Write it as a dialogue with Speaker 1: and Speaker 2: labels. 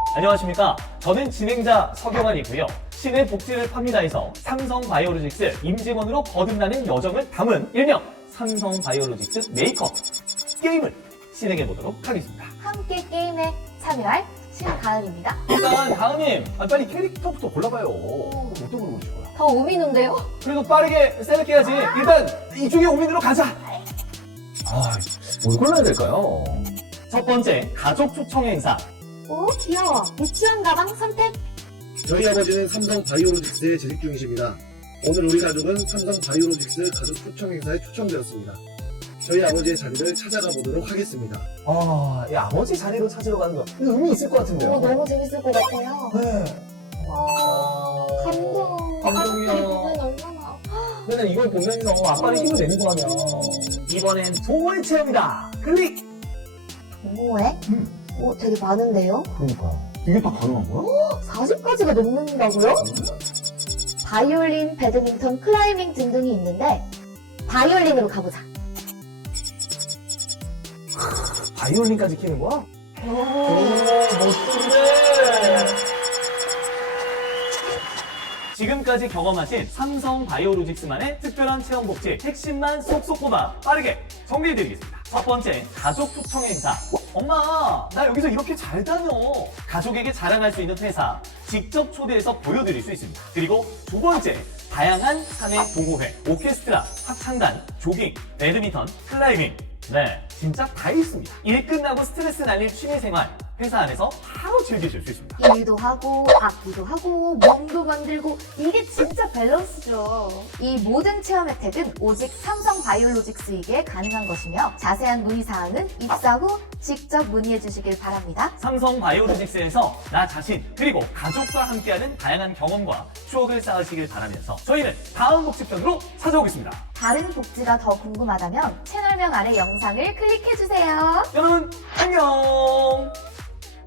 Speaker 1: 안녕하십니까. 저는 진행자 서경환이고요. 신의 복지를 팝니다에서 삼성바이오로직스 임직원으로 거듭나는 여정을 담은 일명 삼성바이오로직스 메이크업 게임을 진행해 보도록 하겠습니다.
Speaker 2: 함께 게임에 참여할 신가을입니다.
Speaker 1: 일단 다음님 빨리 캐릭터부터 골라봐요. 어떤 걸 고르실 거야?
Speaker 2: 더 우미는데요?
Speaker 1: 그래도 빠르게 셀렉해야지. 일단 이쪽에 오민으로 가자. 뭘 골라야 될까요? 첫 번째, 가족 초청 행사.
Speaker 2: 오 귀여워. 유치원 가방 선택.
Speaker 3: 저희 아버지는 삼성 바이오로직스에 재직 중이십니다. 오늘 우리 가족은 삼성 바이오로직스 가족 초청 행사에 초청되었습니다. 저희 아버지의 자리를 찾아가 보도록 하겠습니다.
Speaker 1: 이 아버지 자리로 찾으러 가는 거 의미 있을 것 같은데요.
Speaker 2: 너무 재밌을 것 같아요.
Speaker 1: 네.
Speaker 2: 감동.
Speaker 1: 감동이야.
Speaker 2: 가족들은 얼마나.
Speaker 1: 근데 이걸 보면서 아빠는 힘을 내는 거 아니야. 이번엔 동호회 체험이다. 클릭!
Speaker 2: 동호회? 오 되게 많은데요?
Speaker 1: 그러니까. 이게 다 가능한 거야?
Speaker 2: 40가지가 넘는다고요? 바이올린, 배드민턴, 클라이밍 등등이 있는데 바이올린으로 가보자.
Speaker 1: 바이올린까지 키는 거야?
Speaker 2: 오.
Speaker 1: 멋진데! 지금까지 경험하신 삼성 바이오로직스만의 특별한 체험 복지 핵심만 쏙쏙 뽑아 빠르게 정리해드리겠습니다. 첫 번째, 가족 초청 행사. 엄마, 나 여기서 이렇게 잘 다녀. 가족에게 자랑할 수 있는 회사, 직접 초대해서 보여드릴 수 있습니다. 그리고 두 번째, 다양한 사내 동호회, 오케스트라, 합창단, 조깅, 배드민턴, 클라이밍. 네, 진짜 다 있습니다. 일 끝나고 스트레스 날릴 취미생활, 회사 안에서 바로 즐기실 수 있습니다.
Speaker 2: 일도 하고 악기도 하고 몸도 만들고 이게 진짜 밸런스죠. 이 모든 체험 혜택은 오직 삼성 바이오로직스에게 가능한 것이며 자세한 문의사항은 입사 후 직접 문의해 주시길 바랍니다.
Speaker 1: 삼성 바이오로직스에서 나 자신 그리고 가족과 함께하는 다양한 경험과 추억을 쌓으시길 바라면서 저희는 다음 복지편으로 찾아오겠습니다.
Speaker 2: 다른 복지가 더 궁금하다면 채널명 아래 영상을 클릭해 주세요.
Speaker 1: 여러분 안녕.